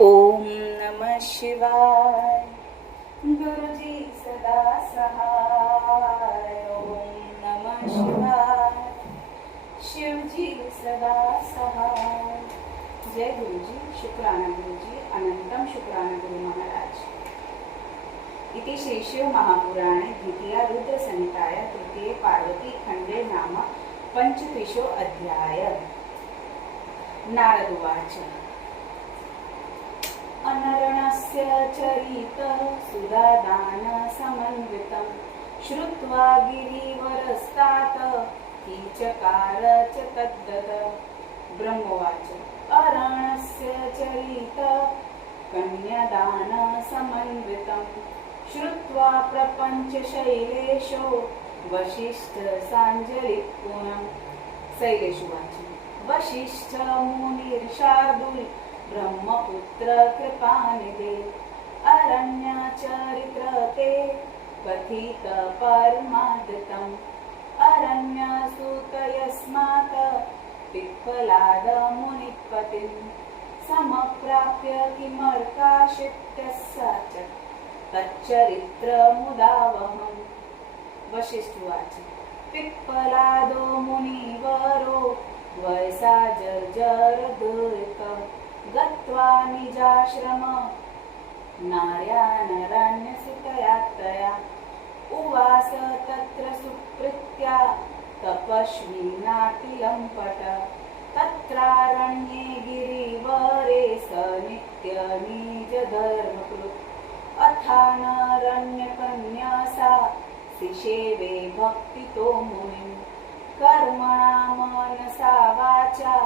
ओम नमः शिवाय. गुरुजी सदा सहाय. ओम नमः शिवाय. शिवजी सदा सहाय. जय गुरुजी. शुक्राना गुरुजी. अनंतम शुक्राना गुरु महाराज. इति श्री शिव महापुराणे द्वितीय रुद्र संहिताया तृतीय पार्वती खंडे नाम पंचत्रिशो अध्याय. नारद उवाच. अनरणस्य चरित सुदादान समन्वितं श्रुत्वा गिरिवरस्तात कीचकार च तद्दद. ब्रह्मोवाच. अरणस्य चरित कन्यादान समन्वितं श्रुत्वा प्रपंच शैलेशो वसिष्ठ सांजलिपुनं. शैलेश उवाच. वसिष्ठ मुनिर्शार्दूल ब्रह्मपुत्र कृपानिधे अरण्यचरित्र ते कथित परमादृतम्. अरण्यसुत यस्मात् पिप्पलाद मुनिपतिं समप्राप्य किमर्काशित्यस्य च तच्चरित्रमुदावहम्. वसिष्ठ उवाच. पिप्पलादो मुनिवरो वयसा जर्जरदुरितः गत्वा निजाश्रम नार्यानरण्यसुतया तया उवास तत्र सुप्रीत्या तपस्विनातिलं पट. तत्रारण्ये गिरिवरे स नित्य निजधर्मकृत् अथानरण्यकन्या सा शिशेवे भक्तितो मुनिं. कर्मणा मनसा वाचा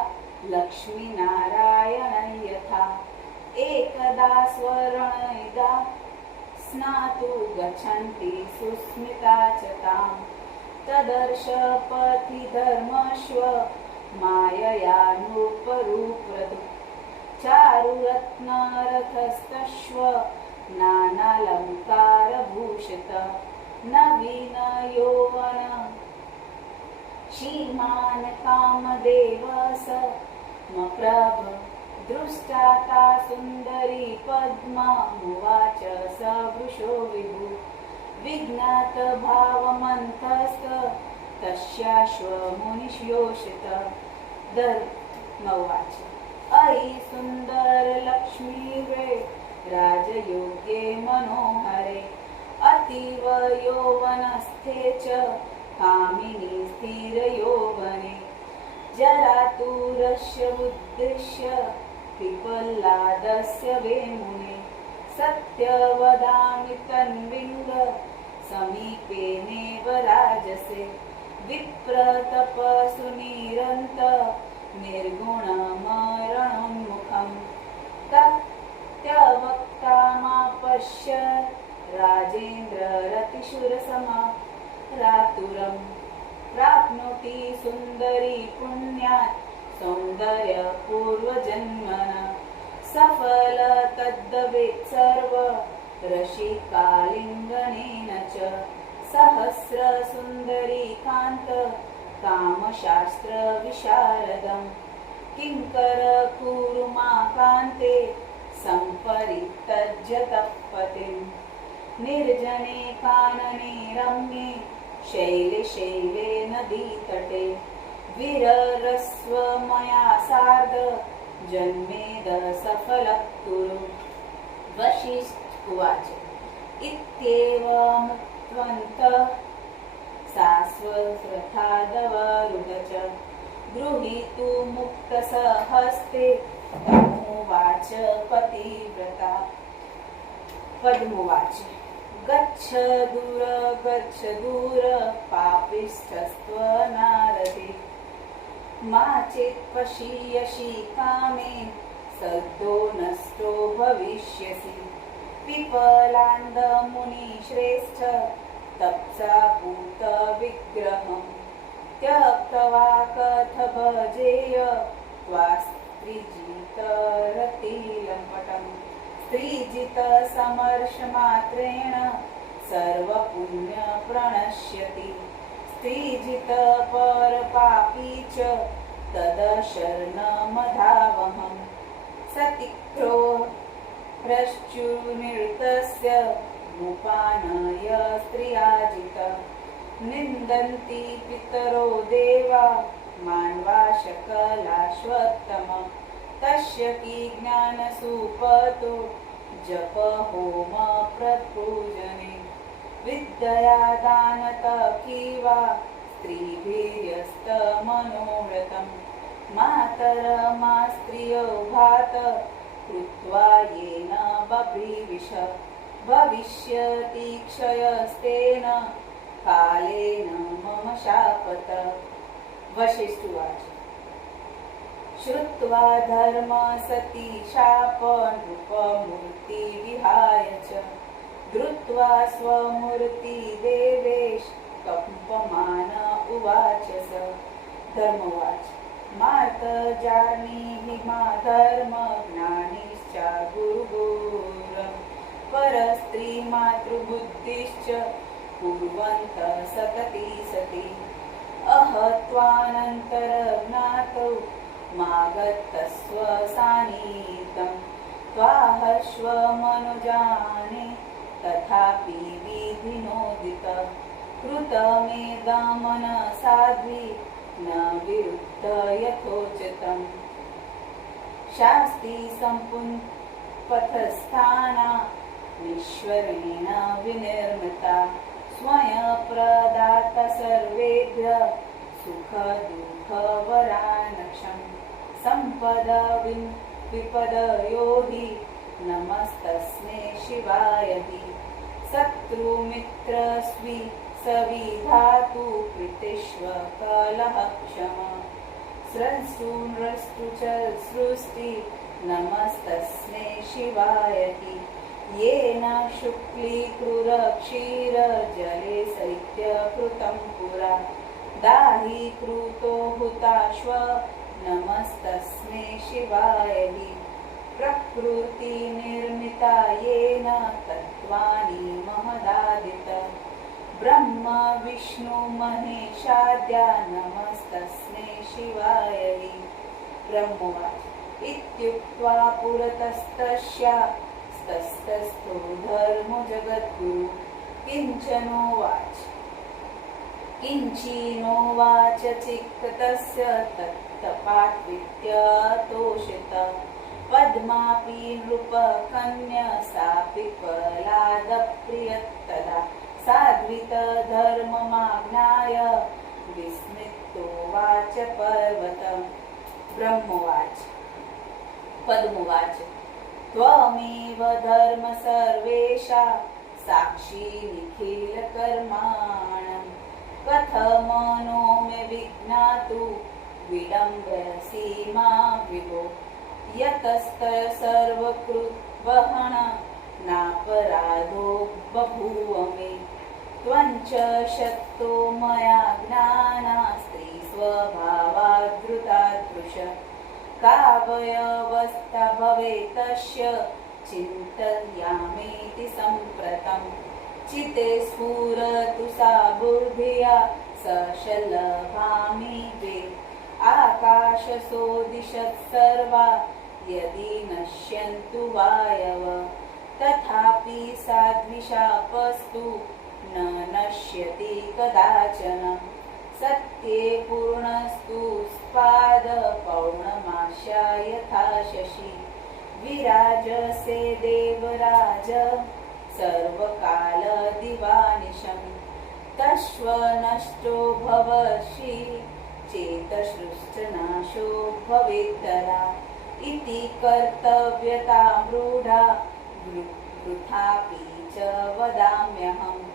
लक्ष्मीनारायण यथा एकदा स्वरणैदा स्नातु गच्छन्ति सुस्मिता च ताम्. तदर्श पथि धर्मश्व मायया नृपरूप्रदु चारुरत्नरथस्तश्व नानालङ्कारभूषित नवीन यौवन श्रीमान् कामदेव समप्रभ. दृष्टा ता सुन्दरी पद्मामुवाच स वृषो विभु. विज्ञात भावमन्तस्त तस्याश्वमुनिष्योषित. धर्मोवाच. अयि सुन्दरलक्ष्मीरे राजयोगे मनोहरे अतीव यौवनस्थे च कामिनी स्थिरयौवने. जरातुरस्य उद्दिश्य पिप्पलादस्य वेमुने. सत्यवदामि तन्विङ्ग समीपेनेव राजसे. विप्रतपसुनिरन्त निर्गुणमरणोन्मुखम्. तत्यवक्तामापश्य राजेन्द्र रतिशूरसमा रातुरं. प्राप्नोति सुन्दरी पुण्यात् सौन्दर्य पूर्वजन्मन. सफल तद्दवेत् सर्व रसिकालिङ्गनेन च. सहस्र सुन्दरी कान्त कामशास्त्र विशारदम्. किङ्कर कुरु मा कान्ते सम्परित्यज्यतः पतिम्. निर्जने कानने रम्ये शैले शैले नदीतटे विररस्व मया सार्ध जन्मेद सफलः कुरु. वसिष्ठ उवाच. इत्येवमुक्तवन्तः सास्वरथादवरुध च गृहीतु मुक्तसहस्ते तमुवाच पतिव्रता. पद्मोवाच. गच्छ दूर पापिष्ठस्त्व नारदे मा चेत् पश्यसि कामे सद्यो नष्टो भविष्यसि. पिप्पलाद मुनिश्रेष्ठ तप्सा पूत विग्रहं त्यक्त्वा कथ भजेय त्वा स्त्रीजितरतिलम्पटम्. स्त्रीजित समर्षमात्रेण सर्वपुण्य प्रणश्यति. स्त्रीजित परपापी च तदशरणमधावहम्. सति ह्रश्चुर्निर्तस्य भूपानय स्त्रियाजित निन्दन्ति पितरो देवा मान्वा शकलाश्वत्थम तस्य की ज्ञानसुपतो जप होम प्रपूजने विद्यया दानतकीवा स्त्रीभिर्यस्तमनोव्रतम् मातरमा स्त्रियो भात कृत्वा येन बभ्रीविष भविष्यति क्षयस्तेन कालेन मम शापत। वसिष्ठ उवाच श्रुत्वा धर्म सती शाप नृपमूर्ति विहाय च धृत्वा स्वमूर्ति देवेश कंपमान उवाच स। धर्म उवाच मार्तजानीहि मा धर्म ज्ञानीश्च गुरुगुरं परस्त्री मातृबुद्धिश्च कुर्वन्तः सतती सती अहत्वानन्तरज्ञातौ मागतस्व सान्निध्यं त्वाहश्वमनुजाने तथापि विधिनोदित कृतमेदमन साध्वी न विरुद्ध यथोचितम् शास्ति सम्पुन्पथस्थाना ईश्वरेण विनिर्मिता स्वयं प्रदाता सर्वेभ्यः सुख दुःख वरानक्षम् संपद विपदयो हि नमस्तस्मै शिवाय हि शत्रुमित्रस्वी सविधातु कृतेष्व कलह क्षम स्रष्टु नृष्टु च सृष्टि नमस्तस्मै शिवाय हि येन शुक्लीकृरक्षीर जले शैत्यकृतं पुरा दाहीकृतो हुताश्व नमस्तस्मै शिवाय हि प्रकृतिनिर्मिता येन तत्त्वानि महदादित ब्रह्म विष्णु महेशाद्या नमस्तस्मै शिवाय हि। ब्रह्मोवाच इत्युक्त्वा पुरतस्तस्य स्तस्थो धर्मो जगद्गुरु किञ्चिनोवाच चित्तस्य तत्तपात्वित्यतोषित पद्मापि नृपकन्या सापि प्रह्लादप्रियतदा साध्वित धर्ममाज्ञाय विस्मितोवाच पर्वतम्। ब्रह्मोवाच पद्मोवाच त्वमेव धर्म सर्वेषा साक्षी निखिल कर्माणं कथमनो मे विज्ञातु विडम्बयसि मा विभो यतस्त सर्वकृद्वहन नापराधो बभूव मे त्वञ्च शक्तो मया ज्ञाना स्त्री स्वभावाद्धृतादृश काव्यवस्था भवेतस्य चिन्तयामीति सम्प्रतं चिते स्फुरतु सा बुद्धिया सशलभामि वे आकाशसोदिशत् सर्वा यदि नश्यन्तु वायव तथापि साध्विशापस्तु न नश्यति कदाचन सत्ये पूर्णस्तु स्पाद पौर्णमास्या यथा शशि विराजसे देवराज सर्वकाल दिवानिशं तस्व नष्टो भवसि चेतसृश्च नाशो भवेत्तरा इति कर्तव्यता रूढा वृथापि च वदाम्यहम्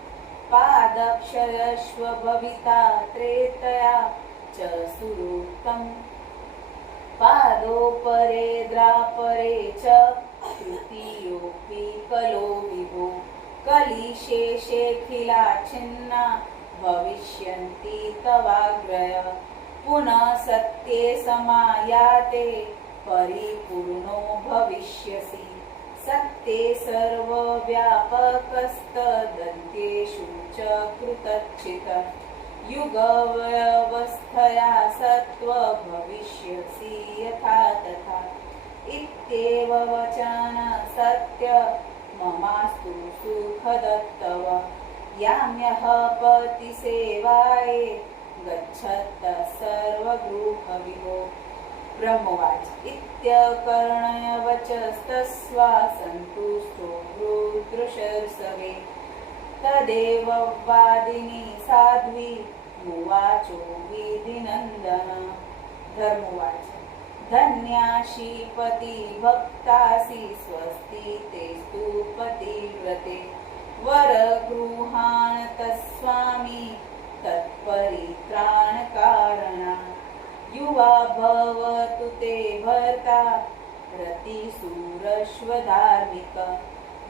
पादक्षयस्व भविता त्रेतया च सुरूक्तम् पादोपरे द्रापरे च तृतीयोऽपि कलो विभो कलिशेषेऽखिला छिन्ना भविष्यन्ति तवाग्रय पुनः सत्ये समायाते परिपूर्णो भविष्यसि सत्ये सर्वव्यापकस्तदन्त्येषु च कृतच्चित युगव्यवस्थया सत्त्व भविष्यसि यथा तथा इत्येव वचन सत्य ममास्तु सुखदत्तव याम्यः पतिसेवाये गच्छतः सर्वगृहविभो ब्रह्मवाच इत्यकर्णय वचस्तस्वा सन्तुष्टो रुद्रशर्षवे तदेव वादिनी साध्वी मुवाचो विधिनन्दन धर्मवाच धन्यासि पतिभक्तासि स्वस्ति तेस्तु पतिव्रते वरगृहाण तत्स्वामी तत्परित्राणकारणा युवा भवतु ते भर्ता रतिशूरश्वधार्मिक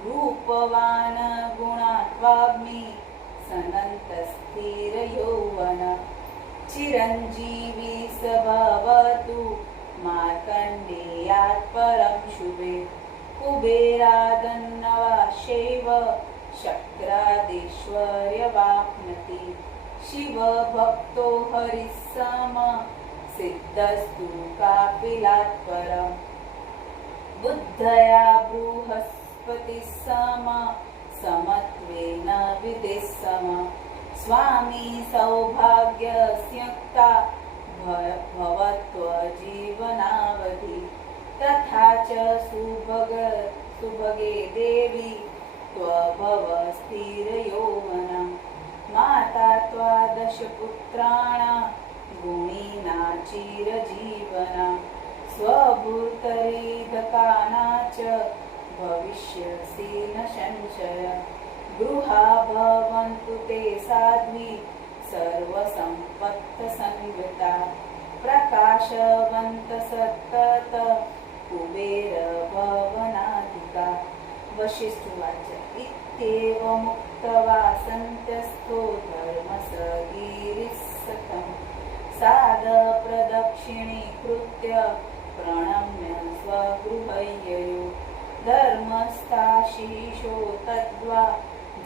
रूपवान गुणात्वाग्नि सनन्तस्थिरयौवन चिरञ्जीवी स भवतु मार्कण्डेयात् परं शुभे कुबेरादन्नवाशैव शक्रादेश्वर्यवाप्नोति शिवभक्तो हरिः सम सिद्धस्तु कापिलात् परम् बुद्धया बृहस्पतिः सम समत्वेन विदेः सम स्वामी सौभाग्यस्युक्ता भवत्वजीवनावधि तथा च सुभगे देवी त्वभव स्थिरयौवनं माता त्वादशपुत्राणा गुणिना चिरजीवना स्वभूतरीधकाना च भविष्यसि न संशय गृहा भवन्तु ते साध्वी सर्वसम्पत्संयुता प्रकाशवन्त सत्तत कुबेर भवनाधिका वसिष्ठवाच इत्येवमुक्त्वा सन्त्यस्तो धर्मसगिरिसतं सादप्रदक्षिणीकृत्य प्रणम्य स्वगृहययो धर्मस्थाशीशो तद्वा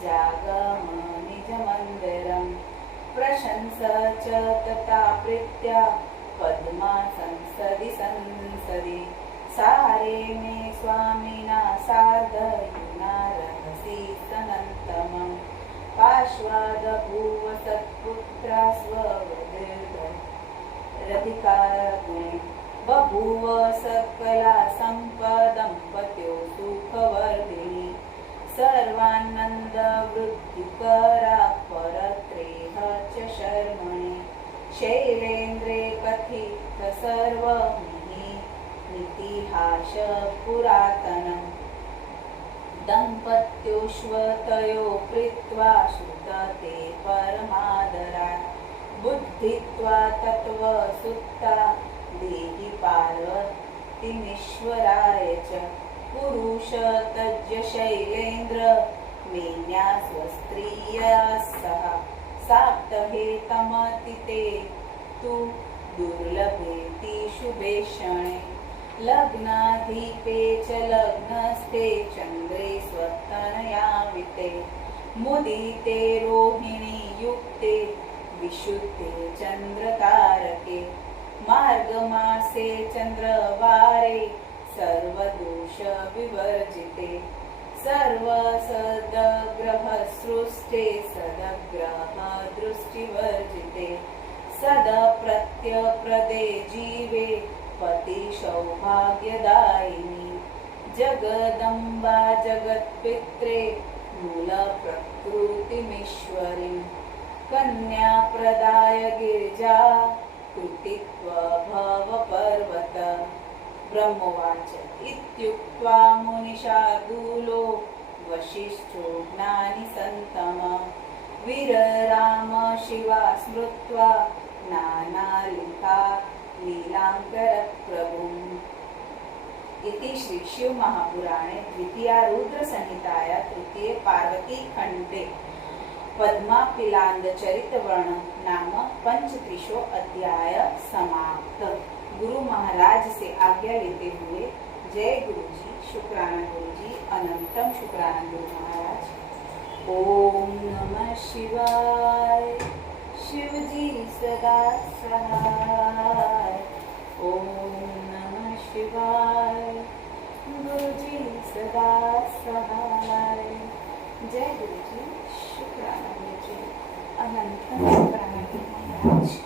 जागम निजमन्दिरं प्रशंस च तथा प्रीत्या पद्मा संसदि सारे मे स्वामिना सार्धयुना रहसि सनन्तमं पार्श्वादभूव सत्पुत्रा स्ववृद्धिर्धिकाग्ने बभूव सकला सम्पदम्पत्यो सुखवर्धिनी सर्वानन्दवृद्धिकरा परत्रेह च शर्मणि शैलेन्द्रे कथित सर्वमितिहास पुरातनम् दम्पत्योष्वतयो प्रीत्वा श्रुतते परमादरात् बुद्धित्वा तत्त्वसुप्ता देहि पार्वतीमीश्वराय च पुरुष तज्य शैलेन्द्र मेन्या स्वस्त्रिया सह साप्तहे तमतिते तु दुर्लभेति शुभे क्षणे लग्नाधिपे च लग्नस्थे चन्द्रे स्वतनयामिते मुदिते रोहिणी युक्ते विशुद्धे चन्द्रतारके मार्गमासे चन्द्रवारे सर्वदोष विवर्जिते सर्वसदग्रहसृष्टे सदग्रहदृष्टिवर्जिते सदप्रत्यप्रदे जीवे पतिसौभाग्यदायिनी जगदम्बा जगत्पित्रे मूलप्रकृतिमीश्वरीं कन्याप्रदाय गिरिजा कृतित्वभवपर्वत ब्रह्मवाच इत्युक्त्वा मुनिशार्दूलो वसिष्ठो ज्ञानिसन्तमः वीरराम शिवा स्मृत्वा नानालिका लीलाङ्करप्रभुम् इति श्री शिव महापुराणे द्वितीया रुद्रसंहिताया तृतीये पार्वतीखण्डे पद्मापिलांदचरितवर्ण नाम पंचत्रिशो अध्याय समाप्त। गुरु महाराज से आज्ञा लेते हुए जय गुरु जी, शुक्राना गुरु जी, अनंतम शुक्राना गुरु महाराज। ओम नमः शिवाय। शिव जी सदा सहाय। ओम नमः शिवाय. गुरुजी सदा सहाय. जय गुरुजी. शुक्राना गुरुजी. अनंत शुक्राना गुरु महाराज.